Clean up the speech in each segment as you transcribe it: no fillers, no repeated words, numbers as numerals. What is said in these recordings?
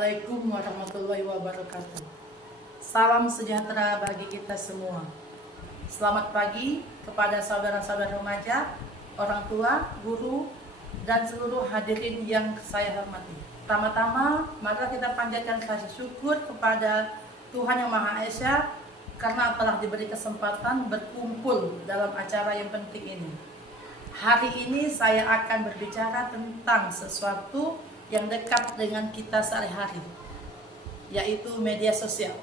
Assalamualaikum warahmatullahi wabarakatuh. Salam sejahtera bagi kita semua. Selamat pagi kepada saudara-saudara remaja, orang tua, guru, dan seluruh hadirin yang saya hormati. Pertama-tama, mari kita panjatkan rasa syukur kepada Tuhan Yang Maha Esa karena telah diberi kesempatan berkumpul dalam acara yang penting ini. Hari ini saya akan berbicara tentang sesuatu yang dekat dengan kita sehari-hari, yaitu media sosial.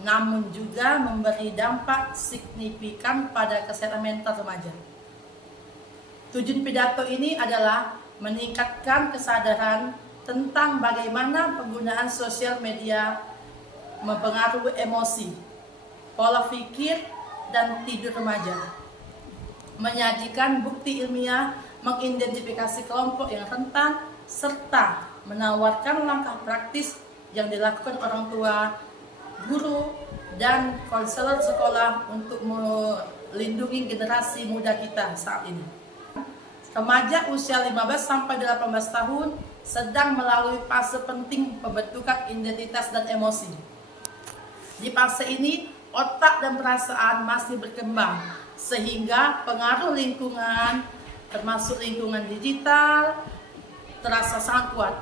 Namun juga memberi dampak signifikan pada kesehatan mental remaja. Tujuan pidato ini adalah meningkatkan kesadaran tentang bagaimana penggunaan sosial media mempengaruhi emosi, pola pikir, dan tidur remaja. Menyajikan bukti ilmiah, mengidentifikasi kelompok yang rentan, serta menawarkan langkah praktis yang dilakukan orang tua, guru, dan konselor sekolah untuk melindungi generasi muda kita saat ini. Remaja usia 15-18 tahun sedang melalui fase penting pembentukan identitas dan emosi. Di fase ini, otak dan perasaan masih berkembang, sehingga pengaruh lingkungan, termasuk lingkungan digital, terasa sangat kuat.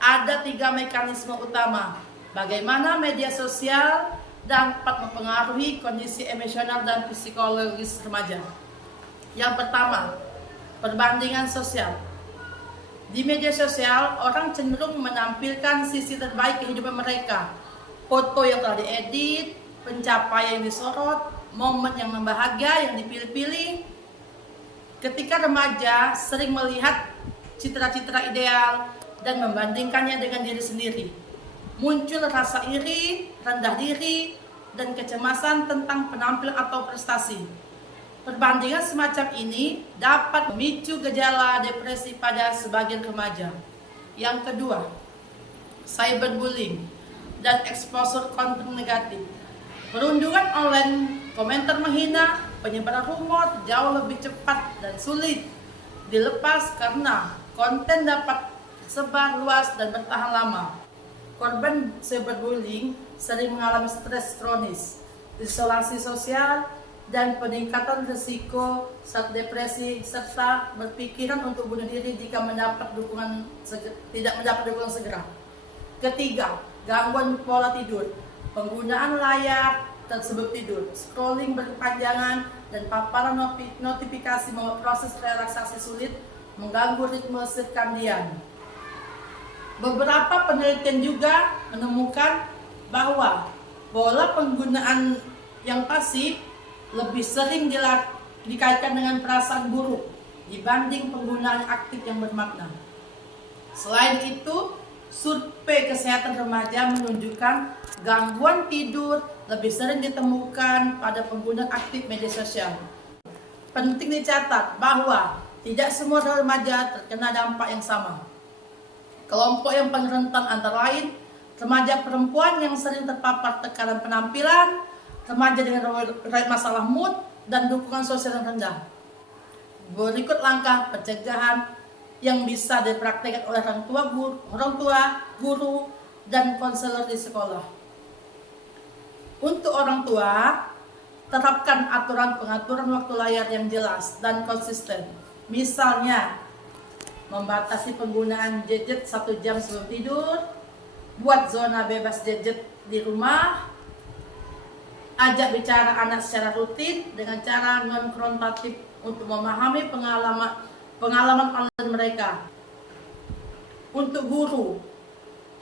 Ada 3 mekanisme utama bagaimana media sosial dapat mempengaruhi kondisi emosional dan psikologis remaja. Yang pertama, perbandingan sosial. Di media sosial, orang cenderung menampilkan sisi terbaik kehidupan mereka. Foto yang telah diedit, pencapaian yang disorot, momen yang membahagia yang dipilih-pilih. Ketika remaja sering melihat citra-citra ideal dan membandingkannya dengan diri sendiri, muncul rasa iri, rendah diri, dan kecemasan tentang penampilan atau prestasi. Perbandingan semacam ini dapat memicu gejala depresi pada sebagian remaja. Yang kedua, cyberbullying dan exposure konten negatif. Perundungan online, komentar menghina, penyebaran rumor jauh lebih cepat dan sulit dilepas karena konten dapat sebar luas dan bertahan lama. Korban cyberbullying sering mengalami stres kronis, isolasi sosial, dan peningkatan risiko saat depresi serta berpikiran untuk bunuh diri jika tidak mendapat dukungan segera. Ketiga, gangguan pola tidur, penggunaan layar tersebut tidur, scrolling berkepanjangan, dan paparan notifikasi membuat proses relaksasi sulit, mengganggu ritme sirkadian. Beberapa penelitian juga menemukan bahwa pola penggunaan yang pasif lebih sering dikaitkan dengan perasaan buruk dibanding penggunaan aktif yang bermakna. Selain itu, survei kesehatan remaja menunjukkan gangguan tidur lebih sering ditemukan pada pengguna aktif media sosial. Penting dicatat bahwa tidak semua remaja terkena dampak yang sama. Kelompok yang paling rentan antara lain remaja perempuan yang sering terpapar tekanan penampilan, remaja dengan masalah mood, dan dukungan sosial yang rendah. Berikut langkah pencegahan yang bisa dipraktikkan oleh orang tua, guru, dan konselor di sekolah. Untuk orang tua, terapkan pengaturan waktu layar yang jelas dan konsisten. Misalnya, membatasi penggunaan gadget 1 jam sebelum tidur, buat zona bebas gadget di rumah, ajak bicara anak secara rutin dengan cara non-konfrontatif untuk memahami pengalaman online mereka. Untuk guru,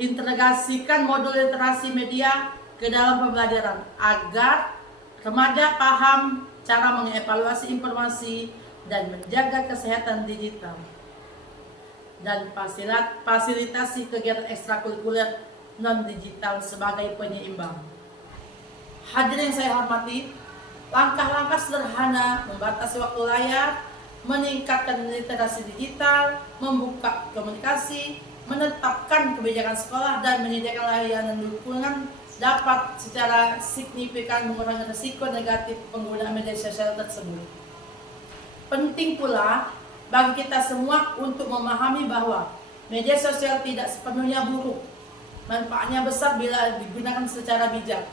integrasikan modul literasi media ke dalam pembelajaran agar remaja paham cara mengevaluasi informasi dan menjaga kesehatan digital, dan fasilitasi kegiatan ekstrakurikuler non-digital sebagai penyeimbang. Hadirin yang saya hormati, langkah-langkah sederhana membatasi waktu layar, meningkatkan literasi digital, membuka komunikasi, menetapkan kebijakan sekolah, dan menyediakan layanan dukungan dapat secara signifikan mengurangi risiko negatif penggunaan media sosial tersebut. Penting pula bagi kita semua untuk memahami bahwa media sosial tidak sepenuhnya buruk. Manfaatnya besar bila digunakan secara bijak.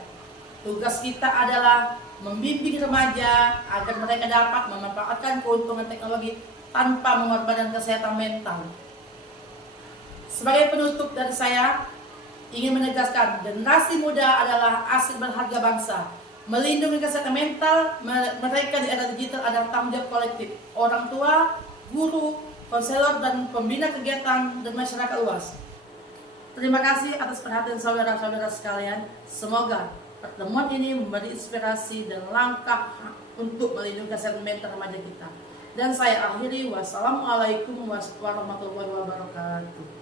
Tugas kita adalah membimbing remaja agar mereka dapat memanfaatkan keuntungan teknologi tanpa mengorbankan kesehatan mental. Sebagai penutup dari saya, ingin menegaskan generasi muda adalah aset berharga bangsa. Melindungi kesehatan mental mereka di era digital adalah tanggung jawab kolektif orang tua, guru, konselor, dan pembina kegiatan dan masyarakat luas. Terima kasih atas perhatian saudara-saudara sekalian. Semoga pertemuan ini memberi inspirasi dan langkah untuk melindungi kesehatan mental remaja kita. Dan saya akhiri, wassalamualaikum warahmatullahi wabarakatuh.